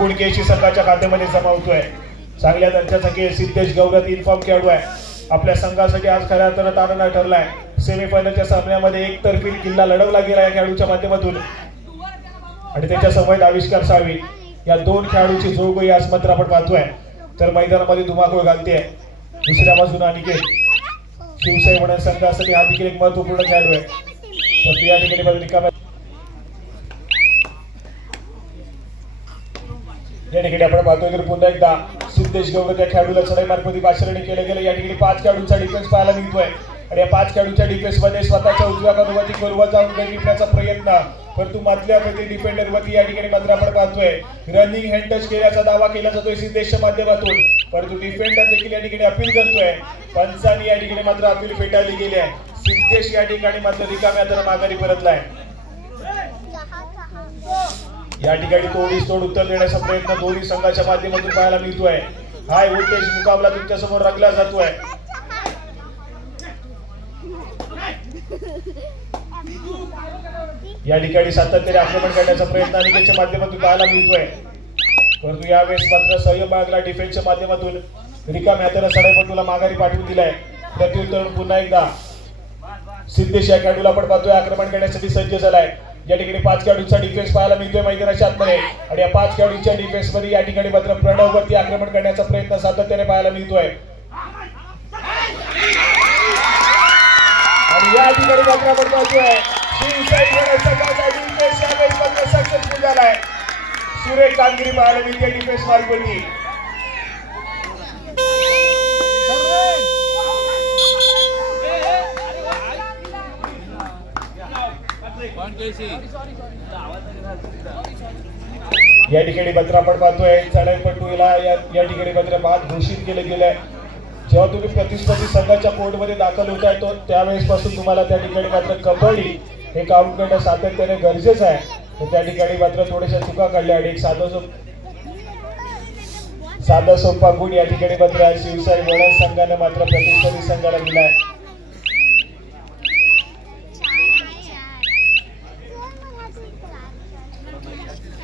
गुडकेशी संघाच्या खात्यामध्ये जमा होतोय. चांगल्या दर्जासाठी सिद्धेश गौरत इन्फॉर्म खेळाडू आहे आपल्या संघासाठी आज खऱ्या अर्थानं तारणा ठरलाय. सेमीफायनलच्या सामन्यामध्ये एकतर्फी किल्ला लढवला गेला या खेळाडूच्या माध्यमातून. आणि त्याच्यासमोर आविष्कार सावी. या दोन खेळाडूची जोडगोई आज मात्र आपण पाहतोय. तर मैदानामध्ये धुमाकूळ घालते दुसऱ्या बाजूने अनिकेत. शिवसाई म्हणून संघासाठी हा देखील एक महत्त्वपूर्ण खेळाडू आहे. तर या ठिकाणी बाजू रिकाम्या या ठिकाणी आपण पाहतोय तर पुन्हा एकदा सिद्धेश गौरव त्या खेळाडूला चढाई मार्फती पाचरणी केलं गेलं. या ठिकाणी पाच खेळाडूंचा डिफेन्स पाहायला मिळतोय. आणि या पाच खेळाडूच्या डिफेन्समध्ये स्वतःच्या उजव्या बाजूवरती गोलवा जाऊन घेण्याचा प्रयत्न. परंतु मधल्या मध्ये डिफेंडर वरती या ठिकाणी मात्र आपण पाहतोय रनिंग हँड टच केल्याचा दावा केला जातोय सिद्धेशच्या माध्यमातून. परंतु डिफेंडर देखील या ठिकाणी अपील करतोय. पंचांनी या ठिकाणी मात्र अपील फेटाळली गेली आहे. सिद्धेश या ठिकाणी मात्र रिकाम्या तर माघारी परतलाय. या ठिकाणी तोडीस तोड उत्तर देण्याचा प्रयत्न दोन्ही संघाच्या माध्यमातून पाहायला मिळतोय. हाय वोल्टेज मुकाबला तुमच्यासमोर रंगला जातोय. या ठिकाणी सातत्याने आक्रमण करण्याचा प्रयत्न अनिकेतच्या माध्यमातून पाहायला मिळतोय. परंतु यावेळेस मात्र सहयोगाला डिफेन्सच्या माध्यमातून रिकाम्या हाताने सडाईपटूला माघारी पाठवून दिलाय. प्रत्युत्तर पुन्हा एकदा सिद्धेश या खेळाडूला आपण पाहतोय आक्रमण करण्यासाठी सज्ज झालाय. या ठिकाणी पाच खेळाडूंचा डिफेन्स पाहायला मिळतोय मैदानाच्या आतमध्ये. आणि या पाच खेळाडूंच्या डिफेन्समध्ये या ठिकाणी मात्र प्रणववरती आक्रमण करण्याचा प्रयत्न सातत्याने पाहायला मिळतोय. आणि या ठिकाणी मात्र आपण पाहतोय सक्सेसफुल झालाय. सुरेख कामगिरी पाहायला मिळते डिफेन्स मार्गवरती या ठिकाणी पत्र आपण पाहतोय चढाईपटूला या या ठिकाणी पत्र बाद घोषित केलं गेलंय. जेव्हा तुम्ही प्रतिस्पर्धी संघाच्या कोर्टमध्ये दाखल होत आहे तो त्यावेळेस पासून तुम्हाला त्या ठिकाणी मात्र कबड्डी हे काउंट करणं सातत्याने गरजेचं आहे. तर त्या ठिकाणी मात्र थोड्याशा चुका काढल्या आणि एक साधं सोप साधा सोपा गुण या ठिकाणी मात्र शिवसाई वडा संघाने मात्र प्रतिस्पर्धी संघाला दिलाय.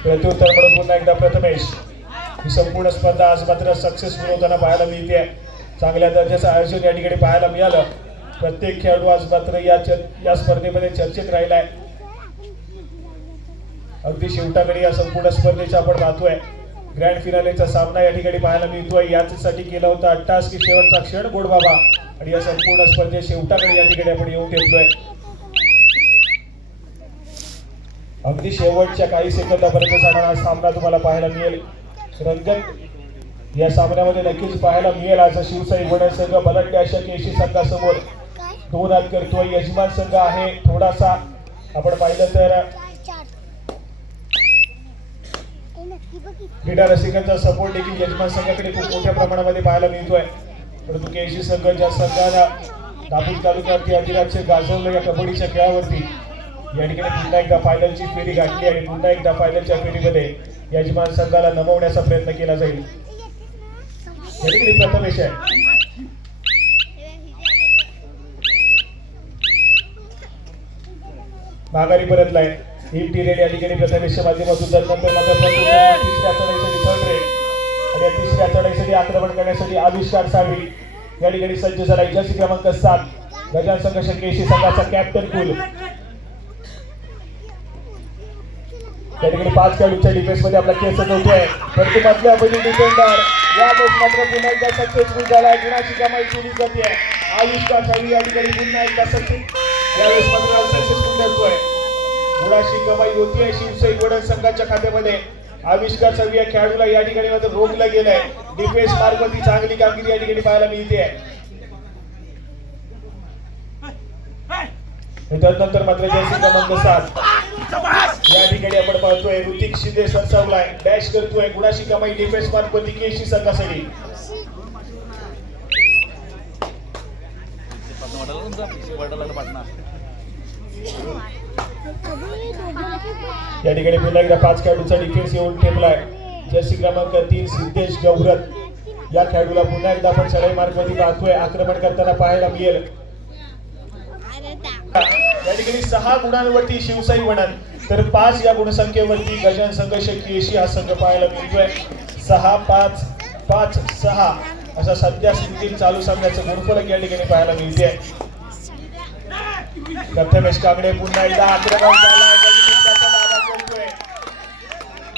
प्रत्युत्तर म्हणून पुन्हा एकदा प्रथमेश. ही संपूर्ण स्पर्धा आज मात्र सक्सेसफुल होताना पाहायला मिळते. चांगल्या दर्जाचं आयोजन या ठिकाणी पाहायला मिळालं. प्रत्येक खेळाडू आज मात्र या चर- या स्पर्धेमध्ये चर्चेत राहिलाय. अगदी शेवटाकडे या संपूर्ण स्पर्धेचा आपण पाहतोय. ग्रँड फिनालेचा सामना या ठिकाणी पाहायला मिळतोय. याचसाठी केला होता अट्टास की शेवटचा क्षण गोड बाबा आणि या संपूर्ण स्पर्धे शेवटाकडे या ठिकाणी आपण येऊन ठेवतोय. अगदी शेवटच्या काही सेकंदापर्यंत जाणारा हा सामना तुम्हाला पाहायला मिळेल. रंजन या सामन्यामध्ये नक्कीच पाहायला मिळेल आज शिवसाई वडा संघ बलंडे अशा केशी संघासमोर. दोन हात करतोय यजमान संघ आहे थोडासा. आपण पाहिलं तर क्रीडा रसिकांचा सपोर्ट देखील यजमान संघाकडे खूप मोठ्या प्रमाणामध्ये पाहायला मिळतोय. परंतु केशी संघ ज्या संघाला दापूर तालुक्यावरती अधिराज्य गाजवलं या कबड्डीच्या खेळावरती या ठिकाणी पुन्हा एकदा फायनलची फेरी गाठली आणि पुन्हा एकदा फायनलच्या फेरीमध्ये यजमान संघाला नमवण्याचा प्रयत्न केला जाईल. या ठिकाणी प्रथमेश आहे. माघारी परतलाय. हिम पिरियड या ठिकाणी प्रथमेशच्या माध्यमातून जर नंतर मात्र तिसऱ्या चढाईसाठी आणि या तिसऱ्या चढाईसाठी आक्रमण करण्यासाठी आविष्कार साळवी. या ठिकाणी सज्ज झालाय. जर्सी क्रमांक सात. गजान संघ शंकेशी संघाचा कॅप्टन कुल. त्या ठिकाणी पाच खेळाडूंच्या डिफेन्समध्ये आपला खेळ सजवतोय परंतु मधल्या अभिजित डिफेंडर या मॅच मात्र पुन्हा एकदा सक्सेसफुल झालाय. गुणाची कमाई केली जाते. आयुष्का शाही या ठिकाणी पुन्हा एकदा सक्सेस यावेळेस मात्र सक्सेसफुल ठरतोय गुणाची कमाई होतीये शिवसाई वडन संघाच्या खात्यामध्ये. आविष्कार सवी या खेळाडूला या ठिकाणी मात्र रोखलं गेलंय. डिफेन्स मार्गवरती चांगली कामगिरी या ठिकाणी पाहायला मिळते. त्यानंतर मात्र जर्सी क्रमांक सात. या ठिकाणी आपण पाहतोय ऋतिक शिंदे सरसावलाय. डॅश करतोय. गुणाशी कमाई? डिफेन्स मार्फत केशी संघासाठी. या ठिकाणी पुन्हा एकदा पाच खेळाडूचा डिफेन्स येऊन ठेवलाय जर्सी क्रमांक तीन सिद्धेश गौरत या खेळाडूला पुन्हा एकदा आपण सराई मार्फत पाहतोय आक्रमण करताना पाहायला मिळेल. या ठिकाणी सहा गुणांवरती शिवसाई वडन तर पाच या गुणसंख्येवरती गजान संघ केशी हा संघ पाहायला मिळतोय. सहा पाच पाच सहा असा सध्या स्थितीत चालू सामन्याचं गुणफलक या ठिकाणी पाहायला मिळते प्रथमेश काकडे पुन्हा एकदा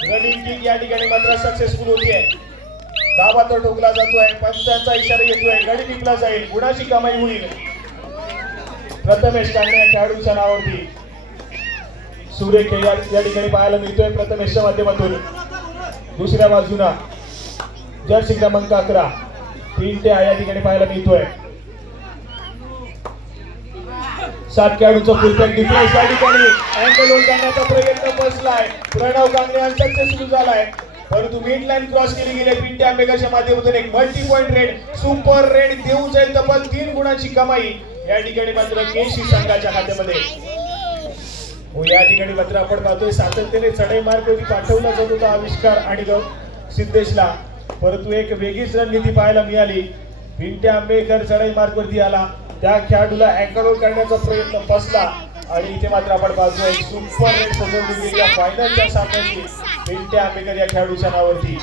रनिंग किक या ठिकाणी मात्र सक्सेसफुल होतीये. दाबा तर ठोकला जातोय. पंचांचा इशारा येतोय. गडी टिकला जाईल. गुणाची कमाई होईल. प्रथमेश कांगणे खेळाडूच्या नावावरती. सुरेख या ठिकाणी पाहायला मिळतोय. प्रथमेशच्या माध्यमातून. दुसऱ्या बाजूला जर्सी क्रमांक अकरा. तीन ते या ठिकाणी पाहायला मिळतोय. सात खेळाडूचा फुलपॅक डिफरन्स या ठिकाणी. अँगल होल करण्याचा प्रयत्न बसलाय. प्रणव कांगणे सक्सेसफुल झालाय. परंतु मिड लाईन क्रॉस केली गेली. पिंटे आंबेकरच्या माध्यमातून एक multi point raid super raid देऊ जाईल तब्बल तीन गुणांची कमाई या ठिकाणी मात्र केशी संघाच्या खात्यामध्ये. हो या ठिकाणी मात्र आपण पाहतोय सातत्याने चढाई मार्ग पाठवला जात होता आविष्कार आणि सिद्धेशला. परंतु एक वेगळीच रणनीती पाहायला मिळाली. भिंट्या आंबेकर चढाई मार्गवरती आला. त्या खेळाडूला अँकरवर करण्याचा प्रयत्न फसला आणि इथे मात्र आपण पाहतोय सुपर रेट सजवली गेली या फायनलच्या सामन्याची भिंट्या आंबेकर या खेळाडूच्या नावावरती.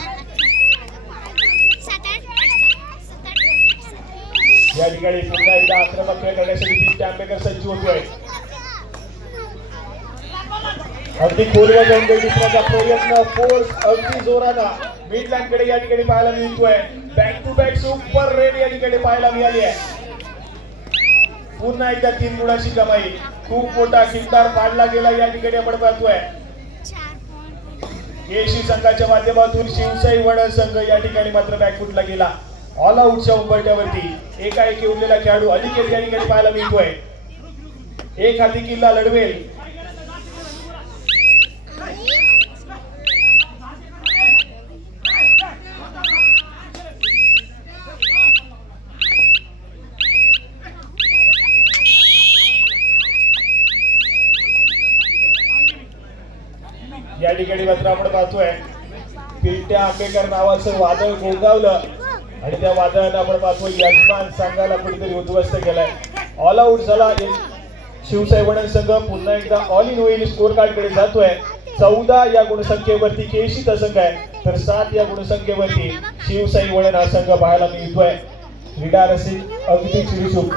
या ठिकाणी पुन्हा एकदा आक्रमक खेळ करण्यासाठी भिंट्या आंबेकर सज्ज होतोय. अगदी खोलवर जाऊन गोल टिपण्याचा प्रयत्न. फोर्स अगदी जोराचा मिडलँडकडे या ठिकाणी पाहायला मिळतोय. Back to back super raid या ठिकाणी पाहायला मिळाली आहे. पुन्हा एकदा तीन गुणाची कमाई. खूप मोठा किंदार पाडला गेला या ठिकाणी आपण पाहतोय. केशी संघाच्या माध्यमातून शिवसाई वडळ संघ या ठिकाणी मात्र बॅकफुटला गेला. ऑल आउटच्या उंबरट्यावरती एकाएकी उरलेला खेळाडू अलिकेल या ठिकाणी पाहायला मिळतोय. एक हाती किल्ला लढवेल. या ठिकाणी मात्र आपण पाहतोय पिंट्या आंबेकर नावाचं वादळ गोंगावलं आणि त्या वादळानं आपण पाहतोय यजमान संघाला कुठेतरी उद्ध्वस्त केलाय. ऑल आऊट झाला. शिवसाई संघ पुन्हा एकदा ऑल इन होईल. स्कोर कार्डकडे जातोय. चौदा या गुणसंख्येवरती केशीचा संघ आहे. तर सात या गुणसंख्येवरती शिवसाई वळण हा संघ पाहायला मिळतोय. क्रीडा रसिक अगदी चिरीचूक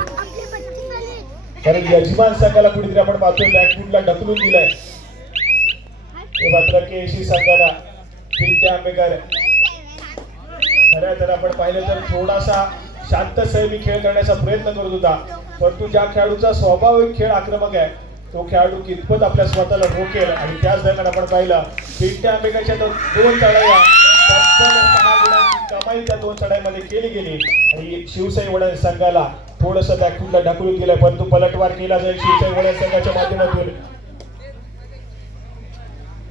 कारण यजमान संघाला कुठेतरी आपण पाहतोय बॅटफूटला ढकलून दिलाय. मात्र केशी संघाला पिंट्या आंबेकर खऱ्या तर आपण पाहिलं तर थोडासा शांत सैमी खेळ करण्याचा प्रयत्न करत होता. परंतु ज्या खेळाडूचा स्वाभाविक खेळ आक्रमक आहे तो खेळाडू कितपत आपल्या स्वतःला रोखेल आणि त्याच दरम्यान आपण पाहिलं पिंट्या आंबेकरच्या दोन चढाया. कमाई त्या दोन चढाईमध्ये केली गेली. आणि शिवसाई वडा संघाला थोडस बॅकफुटला ढकलून गेलाय परंतु पलटवार केला जाईल शिवसाई वडा संघाच्या माध्यमातून.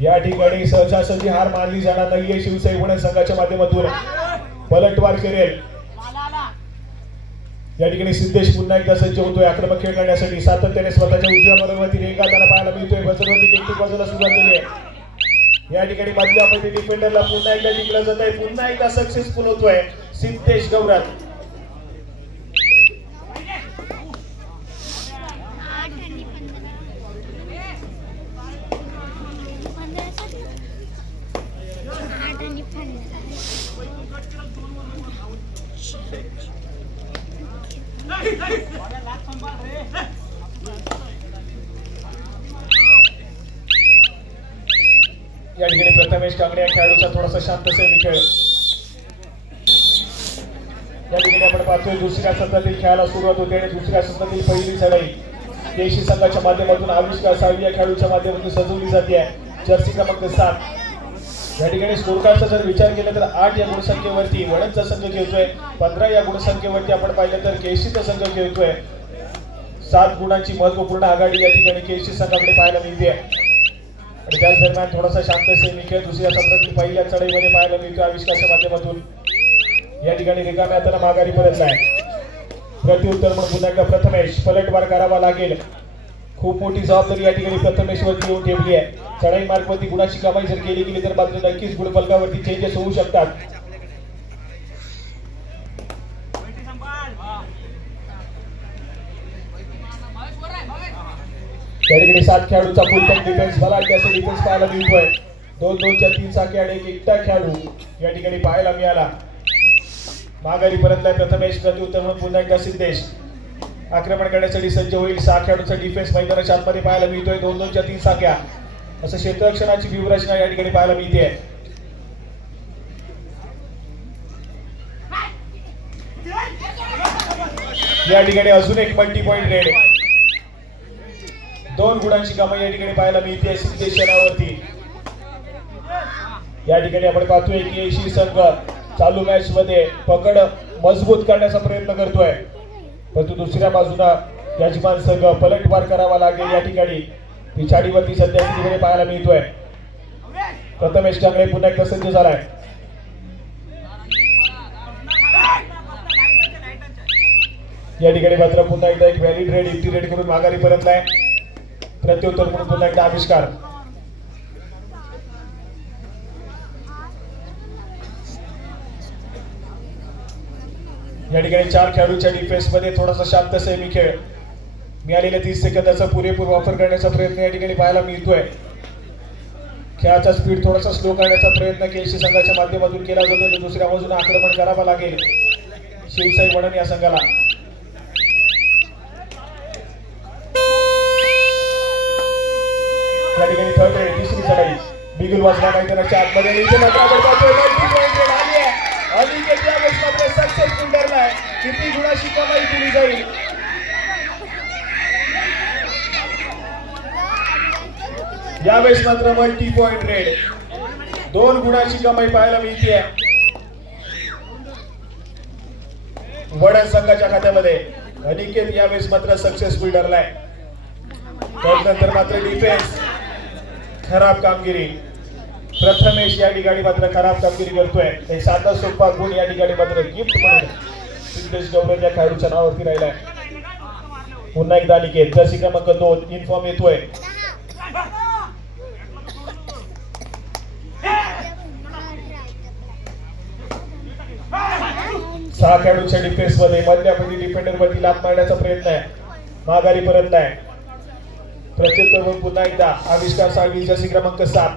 या ठिकाणी सहजासहजी हार मानली जाणार नाहीये शिवसाई पुणे संघाच्या माध्यमातून. पलटवार करेल. या ठिकाणी सिद्धेश पुन्हा एकदा सज्ज होतोय आक्रमक खेळ करण्यासाठी. सातत्याने स्वतःच्या उजव्या बरोबरती रेंगाळताना पाहायला मिळतोय. बजरवरती टेक्निक बाजूला सुरुवात झाली आहे. या ठिकाणी मध्ये डिफेंडरला पुन्हा एकदा जिंकलं जात आहे पुन्हा एकदा सक्सेसफुल होतोय सिद्धेश गौरात आठ आणि पंधरा आठ आणि पंधरा या ठिकाणी प्रथमेश कांगडे या खेळाडूचा थोडासा शांत सैमी खेळ या ठिकाणी आपण पाहतोय दुसऱ्या सत्रातील खेळाला सुरुवात होते आणि दुसऱ्या सत्रातील पहिली चढाई देशी संघाच्या माध्यमातून आविष्कार साळवी या खेळाडूच्या माध्यमातून सजवली जाते. जर्सी क्रमांक सात. या ठिकाणी स्कोरकार्डचा जर विचार केला तर आठ या गुणसंख्येवरती वडदचा संघ खेळतोय. पंधरा या गुणसंख्येवरती आपण पाहिलं तर केशीचा संघ खेळतोय. सात गुणांची महत्त्वपूर्ण आघाडी या ठिकाणी केशी संघाकडे पाहायला मिळते. आहे त्याच दरम्यान थोडासा शांत सैनिक खेळ दुसऱ्या सत्रातील पहिल्या चढाईमध्ये पाहायला मिळतो आविष्काराच्या माध्यमातून. या ठिकाणी रिकाम्या हाताला माघारी परतलाय प्रत्युत्तर म्हणून पुन्हा एकदा प्रथमेश. पलटवार करावा लागेल. खूप मोठी जबाबदारी या ठिकाणी प्रथमेशवरती येऊन ठेवली आहे. चढाई मार्गवरती गुणाची कमाई जर केली गेली तर मात्र नक्कीच गुणफलकावरती चेंजेस होऊ शकतात. त्या ठिकाणी सात खेळाडूचा फुल टाइम डिफेन्स बलाढ्य त्याचा डिफेन्स पाहायला मिळतोय. दोन दोनच्या तीन साखे आणि एक एकटा खेळाडू या ठिकाणी पाहायला मिळाला. माघारी परतलाय प्रथमेश प्रत्युत्तर म्हणून पुन्हा एकदा सिद्धेश. आक्रमण करण्यासाठी सज्ज होईल. सहा खेळाडूचा डिफेन्स मैदानाच्या आतमध्ये पाहायला मिळतोय. दोन दोनच्या तीन साख्या असं क्षेत्ररक्षणाची व्यूहरचना या ठिकाणी पाहायला मिळते. या ठिकाणी अजून एक मल्टी पॉइंट रेड दोन गुणांची कमाई या ठिकाणी पाहायला मिळते. सिद्धेश शहरावरती. या ठिकाणी आपण पाहतोय की एशी संघ चालू मॅच मध्ये पकड मजबूत करण्याचा प्रयत्न करतोय. परंतु दुसऱ्या बाजूला यजमान संघ पलटवार करावा लागेल या ठिकाणी. पिछाडीवरती सध्या ठिकाणी पाहायला मिळतोय. प्रथमेश चांगले पुन्हा एकदा सज्ज झालाय. या ठिकाणी मात्र पुन्हा एकदा एक व्हॅलिड रेड इटी रेड करून माघारी परतलाय. प्रत्युत्तर म्हणून पुन्हा एकदा आविष्कार. या ठिकाणी चार खेळाडूच्या डिफेन्समध्ये थोडासा शांत सेमी खेळ. मिळालेल्या तीस सेकंदाचा पुरेपूर वापर करण्याचा प्रयत्न या ठिकाणी पाहायला मिळतोय. खेळाचा स्पीड थोडासा स्लो करण्याचा प्रयत्न केशी संघाच्या माध्यमातून केला जातो तर दुसऱ्या बाजूने आक्रमण करावा लागेल. शिवसाई वडण या संघाला. या ठिकाणी थर्ड आहे तिसरी चढाई बिगुल वाजला मैदानाच्या आतमध्ये आणि इथे मात्र आपण पाहतोय multi point goal आली आहे. अनिकेत यावेळेस मात्र सक्सेसफुल ठरलाय किती गुणाची कमाई केली जाईल. यावेळेस मात्र मल्टी पॉइंट रेड दोन गुणाची कमाई पाहायला मिळते वडण संघाच्या खात्यामध्ये अनिकेत यावेळेस मात्र सक्सेसफुल ठरलाय त्यानंतर मात्र डिफेन्स खराब कामगिरी. प्रथमेश या ठिकाणी मात्र खराब कामगिरी करतोय. हे साधा सोपा गुण या ठिकाणी मात्र गिफ्ट म्हणून सिद्धेश गौरव या खेळाडूच्या नावावरती राहिलाय. पुन्हा एकदा अनिकेत जशी क्रमांक दोन इन्फॉर्म येतोय. सहा खेळाडूच्या डिफेन्समध्ये मधल्यामध्ये डिफेंडर वरती लाभ मारण्याचा प्रयत्न आहे. माघारी परतलाय. प्रत्युत्तर म्हणून पुन्हा एकदा आविष्कार साळवी जर्सी क्रमांक सात.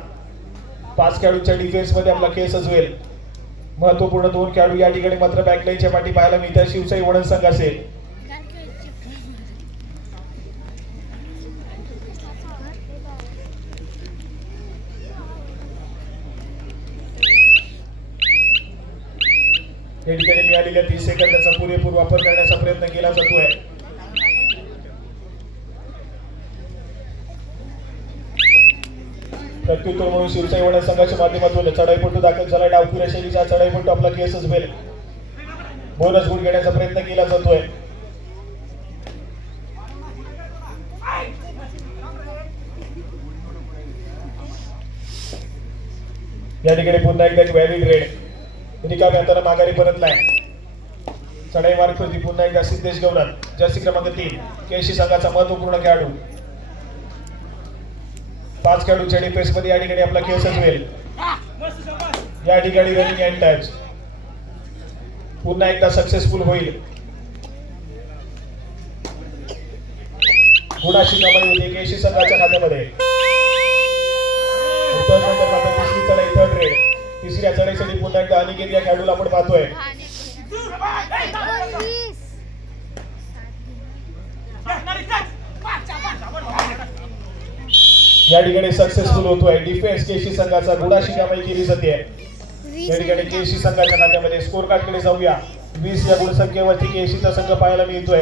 पाच खेळाडूच्या डिफेन्समध्ये आपला खेळ सजवेल. महत्त्वपूर्ण दोन खेळाडू या ठिकाणी मात्र बॅकलाईनच्या पाठी पाहायला मिळतात. शिवसाई वडण संघ असेल. या ठिकाणी मिळालेल्या तीस सेकंदाचा पुरेपूर वापर करण्याचा प्रयत्न केला जातोय. प्रत्युत्तर म्हणून शिवसाई वडा संघाच्या माध्यमातून चढाईपटू दाखल झाला. डावपुऱ्या शैलीचा चढाईपटू आपला केसच बेल. बोनस गुण घेण्याचा प्रयत्न केला जातोय. या ठिकाणी पुन्हा एकदा एक व्हॅलिड रेड निकामी अंतरा माघारी परतलाय चढाई मार्ग पुन्हा एकदा सिद्धेश गौरव जर्सी क्रमांक तीन. केशी संघाचा महत्त्वपूर्ण खेळाडू. पाच खेळाडूच्या डिफेन्समध्ये या ठिकाणी आपला खेळ सजवेल. या ठिकाणी रनिंग अँड टच. पुन्हा एकदा सक्सेसफुल होईल. गुणाची कमाई होते केशी संघाच्या खात्यामध्ये. तिसरी चढाई थर्ड रेड तिसऱ्या चढाईसाठी पुन्हा एकदा अनिकेत या खेळाडूला आपण पाहतोय. या ठिकाणी सक्सेसफुल होतोय. डिफेन्स केशी संघाचा गुणाशी कमाई केली जाते. या ठिकाणी केशी संघाच्या नात्यामध्ये स्कोर कार्डकडे जाऊया. वीस या गुणसंख्येवरती केशीचा संघ पाहायला मिळतोय.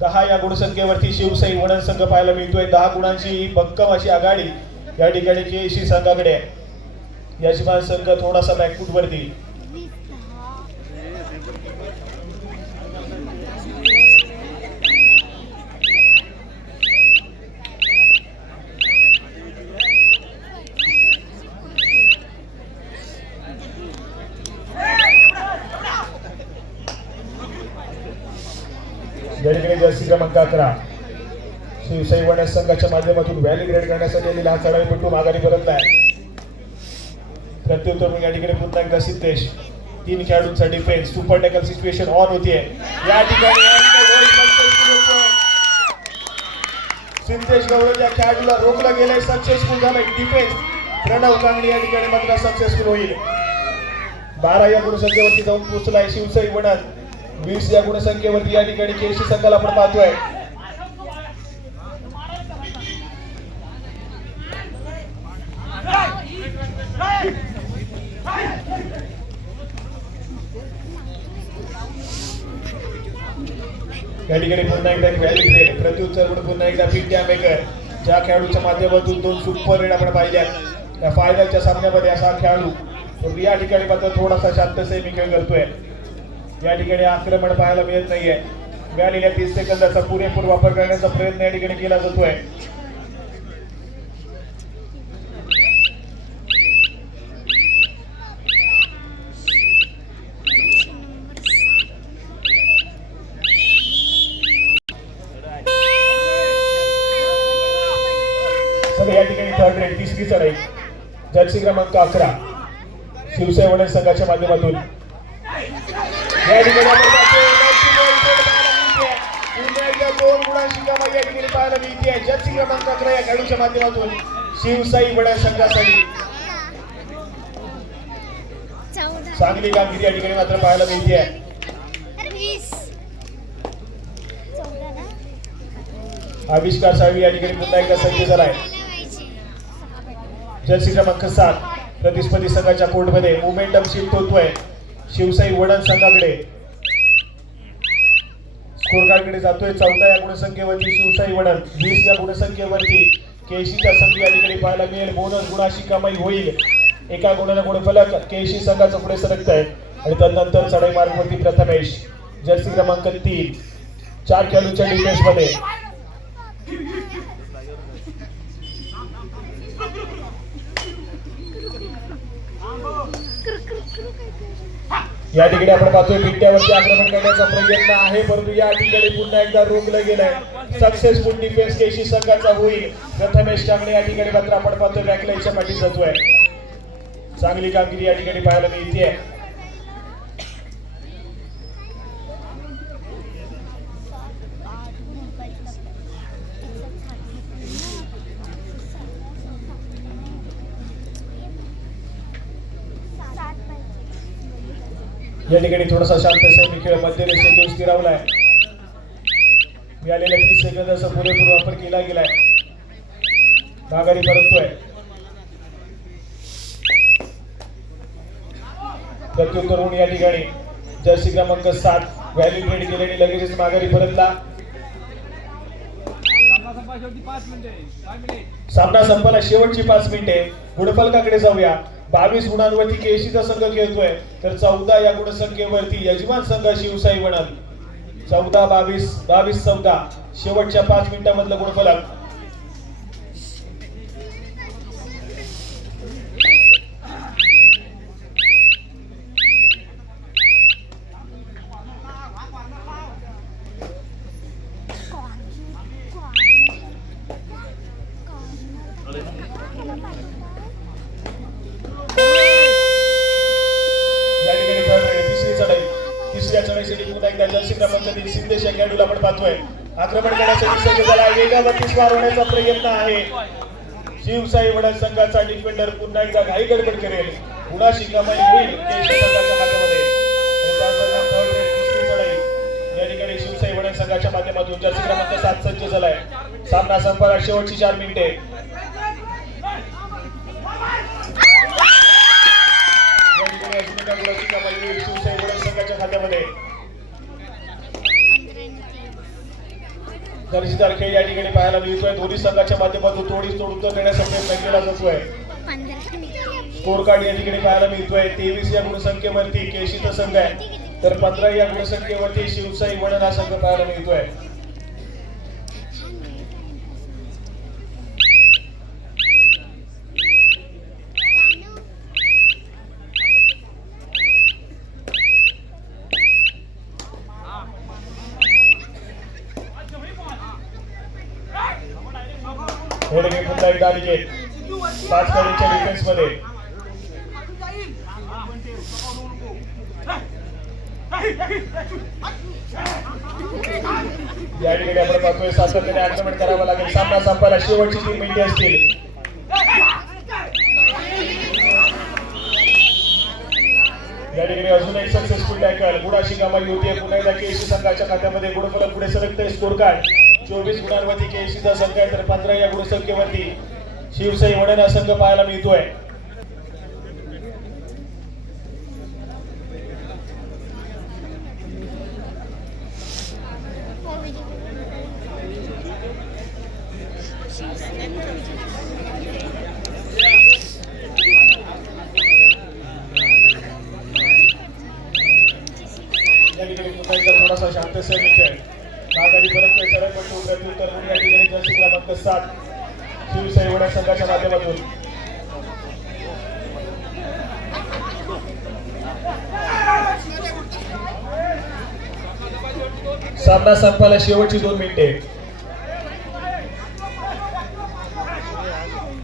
दहा या गुणसंख्येवरती शिवसाई वडण संघ पाहायला मिळतोय. दहा गुणांची ही भक्कम अशी आघाडी या ठिकाणी केशी संघाकडे आहे. यजमान संघ थोडासा बॅकफूट वरती या ठिकाणी जर्सी क्रमांक अकरा. शिवसाई वडण संघाच्या माध्यमातून व्हॅली ग्रेड करण्यासाठी आलेला हा चढाईपटू माघारी आहे. प्रत्युत्तर म्हणून या ठिकाणी पुन्हा एकदा सिद्धेश. तीन खेळाडूंचा defence super tackle situation on होतीये. या ठिकाणी सिद्धेश गौरव या खेळाडूला रोखलं गेलंय सक्सेसफुल झालंय. डिफेन्स प्रणव कांगणे या ठिकाणी मात्र सक्सेसफुल होईल. बारा या गुणसंख्येवरती जाऊन पोहोचलाय शिवसाई वडन वीस या गुणसंख्येवरती या ठिकाणी केशी संघाला आपण पाहतोय. या ठिकाणी पुन्हा एकदा व्हॅली प्रत्युत्तर म्हणून पुन्हा एकदा पीट मेकर ज्या खेळाडूच्या माध्यमातून दोन सुपर रेड आपण पाहिल्या. त्या फायनलच्या सामन्यामध्ये असा खेळाडू. या ठिकाणी मात्र थोडासा शांत सेमी खेळ करतोय. या ठिकाणी आक्रमण पाहायला मिळत नाहीये. मिळालेल्या तीस सेकंदाचा पुरेपूर वापर करण्याचा प्रयत्न या ठिकाणी केला जातोय. या ठिकाणी थर्ड रेड तिसरी चढाई जर्सी क्रमांक अकरा. शिवसेना संघाच्या माध्यमातून या ठिकाणी आपण पाहतोय, उन्हाची गोल गोल पाहायला मिळतेय. पुन्हा एकदा दोन गुणांची कमाई या ठिकाणी पाहायला मिळते जर्सी क्रमांक अकरा या खेळाडूच्या माध्यमातून शिवसाई वडील संघासाठी चौदा चांगली कामगिरी या ठिकाणी मात्र पाहायला मिळते ना आविष्कार साळवी या ठिकाणी पुन्हा एकदा सज्ज झालाय जर्सी क्रमांक सात प्रतिस्पर्धी संघाच्या कोर्टमध्ये मोमेंटम शिफ्ट होतोय शिवसाई वडण संघाकडे. स्कोरकार्डकडे जातोय. चौदा या गुणसंख्येवरती शिवसाई वडण वीस या गुणसंख्येवरती केशीचा संघ या ठिकाणी पाहायला मिळेल. बोनस गुणाशी कमाई होईल. एका गुणाला गुण फलक. केशी संघाचं पुढे सरकत आहे आणि त्यानंतर चढाई मार्गवरती प्रथमेश. जर्सी क्रमांक तीन. चार खेळाडूच्या डिफेन्स या ठिकाणी आपण पाहतोय बिट्ट्यावरती आक्रमण करण्याचा प्रयत्न आहे परंतु या ठिकाणी पुन्हा एकदा रोखलं गेलंय. सक्सेसफुल डिफेन्स केशी संघाचा होईल. प्रथमेश कांगणे या ठिकाणी मात्र आपण पाहतोय बॅकलाईनच्या पाठी जातोय चांगली कामगिरी या ठिकाणी पाहायला मिळते या ठिकाणी थोडासा शांत सेमी खेळ मध्य रेषेत स्थिरावलाय मिळालेल्या तीस सेकंदाचा पुरेपूर वापर केला गेलाय. माघारी परततोय. प्रत्युत्तर होऊन या ठिकाणी जर्सी क्रमांक सात व्हॅल्यू ट्रेड केल्याने लगेचच माघारी परतला. सामना संपला शेवटची पाच मिनिटे. गुणफलकाकडे जाऊया. बावीस गुणांवरती केशीचा संघ खेळतोय. तर चौदा या गुणसंख्येवरती यजमान संघ शिवसाई बनल चौदा बावीस बावीस चौदा. शेवटच्या पाच मिनिटांमधलं गुणफलक. पाहतोय आक्रमण करण्याचा वेगावरती स्वार होण्याचा प्रयत्न आहे. शिवसाई वडा संघाचा डिफेंडर पुन्हा एकदा घाई गडबड करेल. पुन्हा कमाई होईल. संघाच्या आहे, या ठिकाणी शिवसाई वडा संघाच्या माध्यमातून जर्सी क्रमांक सात सज्ज झालाय. सामना संपला. शेवटची चार मिनिटे. दर्जेदार खेळ या ठिकाणी पाहायला मिळतोय. दोन्ही संघाच्या माध्यमातून थोडी तोड उत्तर देण्याचा प्रयत्न केला जातोय. स्कोर कार्ड या ठिकाणी पाहायला मिळतोय. तेवीस या गुणसंख्येवरती केशीचा संघ आहे. तर पंधरा या गुणसंख्येवरती शिवसाई वडन हा संघ पाहायला मिळतोय. हे पुन्हा एकदा अनिकेत पाच कडेच्या डिफेन्समध्ये. या ठिकाणी आपण पाहतोय सातत्याने आक्रमण करावं लागेल. सामना संपायला शेवटची तीन मिनिटे असतील. या ठिकाणी अजून एक सक्सेसफुल टॅकल गुणाशी कामाई होती. पुन्हा एकदा केसी संघाच्या खात्यामध्ये गुणफलक पुढे सरकते स्कोर कार्ड चोवीस गुणांवरती केसीचा संघ आहे तर पंधरा या गुणसंख्येवरती शिवसाई वडणा संघ पाहायला मिळतोय या ठिकाणी पुन्हा एकदा थोडासा शांत सैनिक खेळ नागाडी परत सरळ पट्टू प्रत्युत्तर म्हणून या ठिकाणी जर्सी क्रमांक सात शिवसाई वडा संघाच्या माध्यमातून सामना संपायला शेवटची दोन मिनिटे.